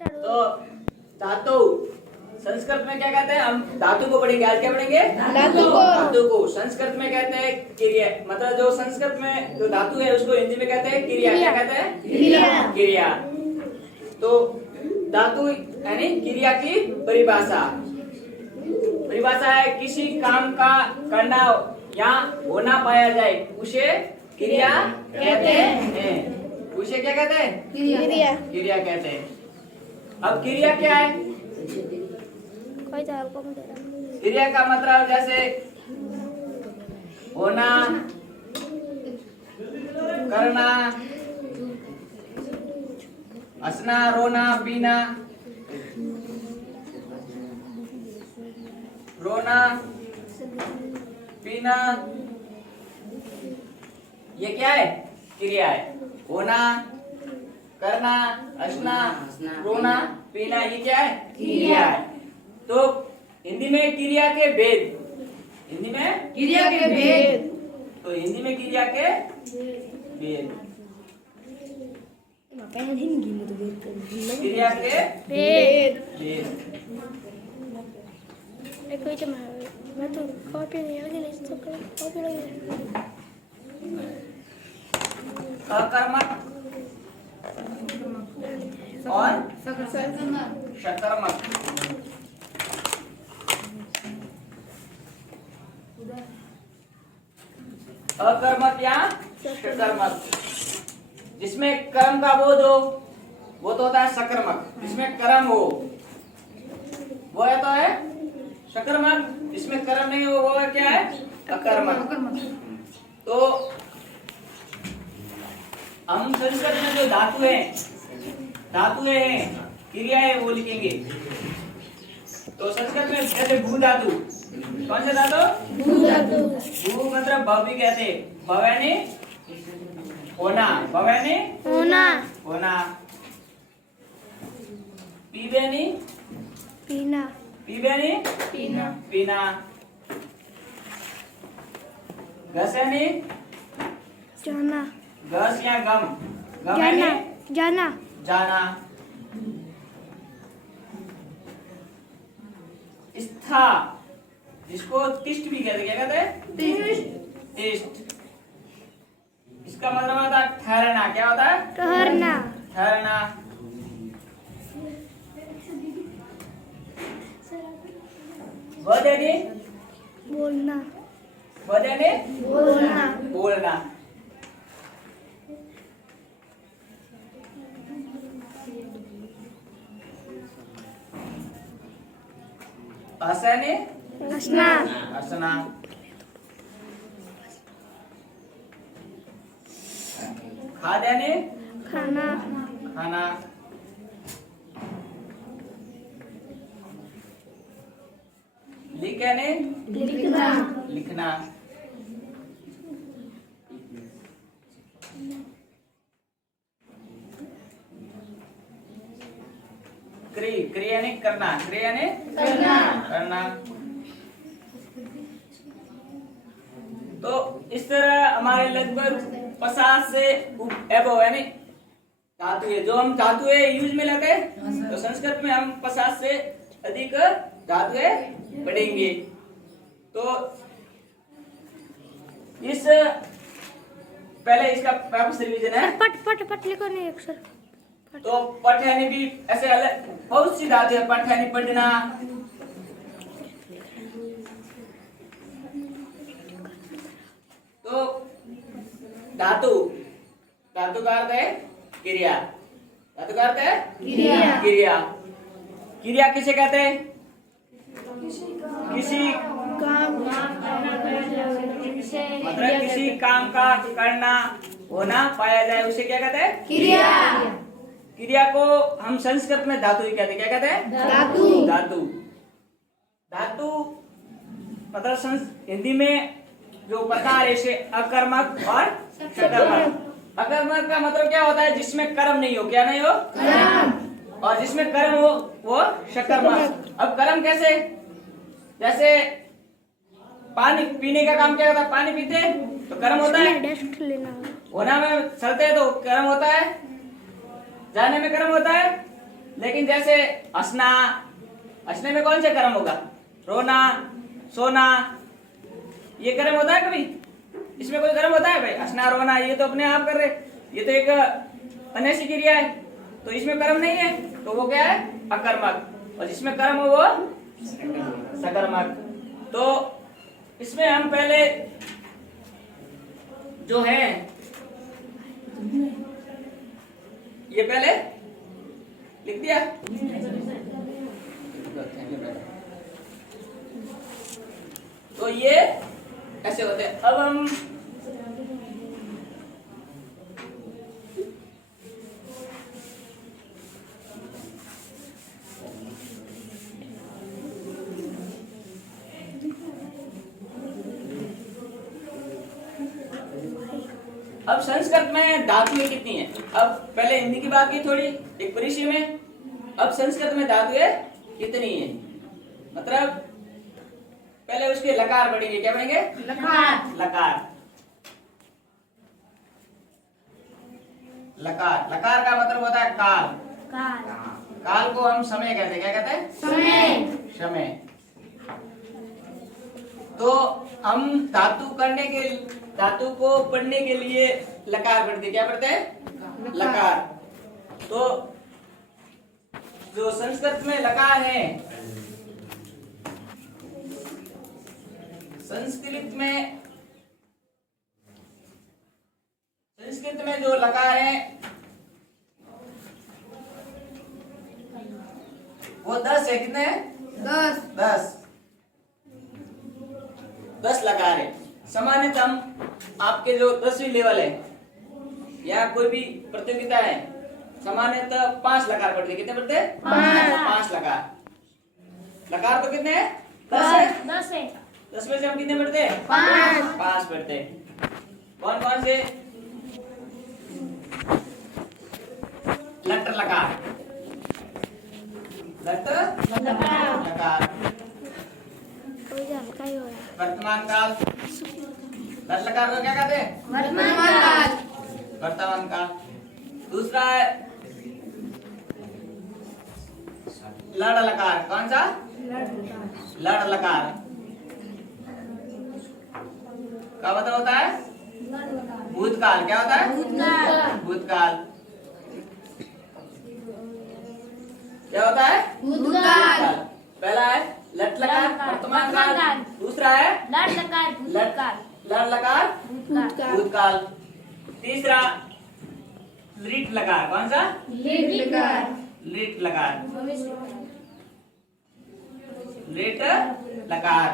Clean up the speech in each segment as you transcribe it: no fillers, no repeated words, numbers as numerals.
तो धातु संस्कृत में क्या कहते हैं? हम धातु को पढ़ेंगे। आज क्या पढ़ेंगे? धातु को संस्कृत में कहते हैं क्रिया। मतलब जो संस्कृत में जो धातु है उसको हिंदी में कहते हैं क्रिया। क्या कहते हैं? क्रिया। तो धातु यानी क्रिया की परिभाषा है किसी काम का करना या होना पाया जाए उसे क्रिया कहते हैं। उसे क्या कहते हैं? क्रिया कहते हैं। अब क्रिया क्या है? क्रिया का मतलब जैसे होना, करना, हंसना, रोना, पीना, ये क्या है? क्रिया है। होना, करना, हंसना, रोना, पीना, ये क्या है? क्रिया है। तो हिंदी में क्रिया के भेद। हिंदी में क्रिया के भेद। तो हिंदी में क्रिया के भेद। क्रिया के भेद। मैं तो कॉपी नहीं लगी, इसको कॉपी लगी। अकर्मक और सकर्मक। अकर्मक या सकर्मक। जिसमें कर्म का बोध हो वो तो होता है सकर्मक। जिसमें कर्म हो वो तो है सकर्मक। जिसमें कर्म नहीं हो वो क्या है? अकर्मक। तो हम संस्कृत में जो धातु हैं क्रिया है वो लिखेंगे। तो संस्कृत में जैसे भू धातु। कौन सा धातु? भू धातु। भू मतलब भव भी कहते हैं। भव यानी होना। भव यानी होना। पीब यानी पीना। पीब यानी पीना। घस यानी जाना। घस या गम। जाना। स्था जिसको तिष्ठ भी कहते। क्या कहते हैं? तिष्ठ। इसका मतलब होता है ठहरना। क्या होता है? ठहरना। वद यानी बोलना। हंसना। खाद यानी खाना। लिख यानी लिखना। क्रिया यानी करना। तो इस तरह हमारे लगभग 50 से एबव यानी धातु है जो हम धातु यूज में लाते हैं। तो संस्कृत में हम 50 से अधिक धातु पढ़ेंगे। तो इस पहले इसका वापस रिवीजन है। पट लिखो नहीं अक्षर। तो पठ यानी भी ऐसे अलग बहुत सी धातु है। पठ यानी पढ़ना। तो धातु का अर्थ है क्रिया। धातु का अर्थ है क्रिया किसे कहते हैं? किसी मतलब किसी काम का करना होना पाया जाए उसे क्या कहते हैं? क्रिया को हम संस्कृत में धातु ही कहते हैं। क्या कहते हैं? धातु मतलब हिंदी में जो प्रकार है इसे अकर्मक और सकर्मक। अकर्मक का मतलब क्या होता है? जिसमें कर्म नहीं हो। क्या नहीं हो? और जिसमें कर्म हो वो सकर्मक। अब कर्म कैसे? जैसे पानी पीने का काम क्या होता है? पानी पीते तो कर्म होता है। होना में चलते हैं तो कर्म होता है। जाने में कर्म होता है, लेकिन जैसे हंसना, हंसने में कौन सा कर्म होगा? रोना, सोना, ये कर्म होता है कभी? इसमें कोई कर्म होता है भाई? हंसना रोना ये तो अपने आप कर रहे, ये तो एक अनैसी क्रिया है, तो इसमें कर्म नहीं है, तो वो क्या है? अकर्मक। और जिसमें कर्म हो वो सकर्मक। तो इसमें हम पहले जो है ये पहले लिख दिया। तो ये ऐसे होते हैं। अब हम अब संस्कृत में धातुएं कितनी है? अब पहले हिंदी की बात की थोड़ी एक परिचय में, अब संस्कृत में धातुएं कितनी है? मतलब पहले उसके लकार पढ़ेंगे। क्या पढ़ेंगे? लकार। लकार। लकार, लकार का मतलब होता है काल। काल। काल को हम समय कहते हैं। क्या कहते हैं? समय। समय। तो हम धातु को पढ़ने के लिए लकार पढ़ते हैं। क्या पढ़ते हैं? लकार। तो जो संस्कृत में लकार है, संस्कृत में जो लकार है वो 10 है। कितने हैं? 10 लकार है। सामान्यतः हम आपके जो 10वीं लेवल है या कोई भी प्रतियोगिता है, सामान्यतः 5 लकार पढ़ते। कितने पढ़ते हैं? 5 लकार। लकार तो कितने हैं? 10 है। 10 में से हम कितने पढ़ते हैं? 5 पढ़ते हैं। कौन कौन से? लट लकार, लट लकार, हल्का ही हो रहा है। वर्तमान काल। लट लकार को क्या कहते हैं? वर्तमान काल। वर्तमान काल। दूसरा है लड़ लकार। कौन सा? लड़ लकार का मतलब होता है भूतकाल। क्या होता है? भूतकाल। क्या होता है? भूतकाल। पहला है लट लकार, वर्तमान काल। दूसरा है लड़ लकार, भूतकाल। लड़ लकार, भूतकाल। भूतकाल। तीसरा लिट लकार। कौन सा? लिट लकार। लिट लकार। लिट लकार।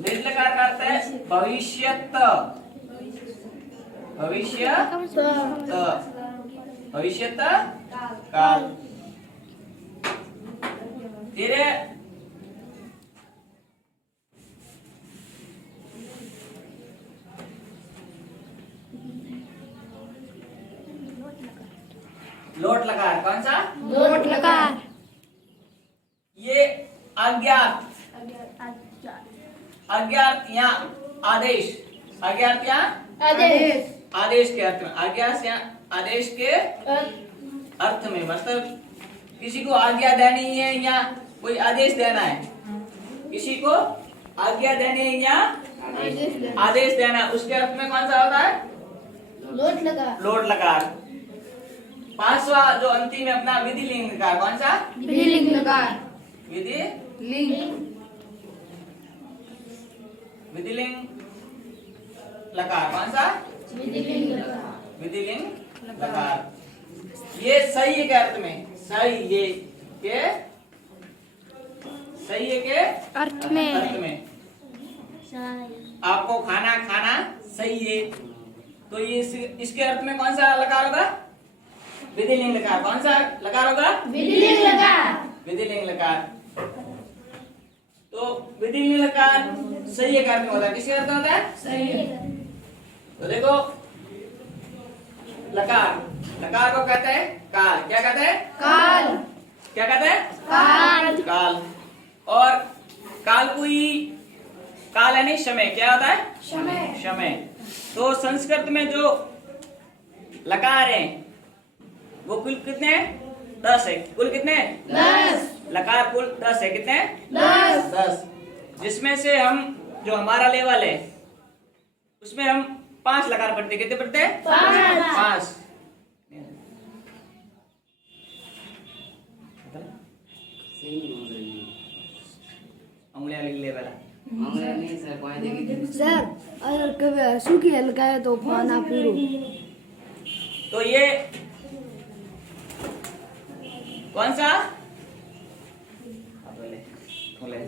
लिट लकार का अर्थ है भविष्यत। भविष्यत काल। फिर लोट लकार। कौन सा? लोट लकार। ये अज्ञात, अज्ञात या आदेश, अज्ञात या आदेश। आदेश के अर्थ में, अज्ञात या आदेश के अर्थ में, मतलब किसी को आज्ञा देनी है या कोई आदेश देना है, किसी को आज्ञा देनी है या आदेश देना, उसके अर्थ में कौन सा होता है? लोट लकार। लोट लकार। पांचवा जो अंतिम है अपना विधि लिंग लकार। कौन सा? विधिलिंग लकार। विधि लिंग। विधिलिंग लकार। कौन सा? विधिलिंग लकार। विधिलिंग लकार। ये सही के अर्थ में, सही ये के, सही है के अर्थ अर्थ में। में आपको खाना खाना सही है, तो ये इसके अर्थ में कौन सा लकार होगा? विधिलिंग लकार। कौन सा लकार होगा? विधिलिंग लकार। विधिलिंग लकार। तो विधिलिंग लकार सही है अर्थ में होता है। किसके अर्थ में होता है? सही है। तो देखो लकार, लकार को कहते हैं काल। क्या कहते हैं? काल। क्या कहते हैं? काल। काल। और काल को ही काल यानी समय। क्या होता है? समय। समय। तो संस्कृत में जो लकार है वो कुल कितने हैं? 10 है। कुल कितने? 10 लकार कुल 10 है। कितने? 10 10। जिसमें से हम जो हमारा लेवल है उसमें हम 5 लकार पढ़ते। कितने पढ़ते हैं? 5। उंगलियां लिख ले पहला। सर अगर कभी सूखी हल्का है तो पाना पीरो। तो ये कौन सा? बोले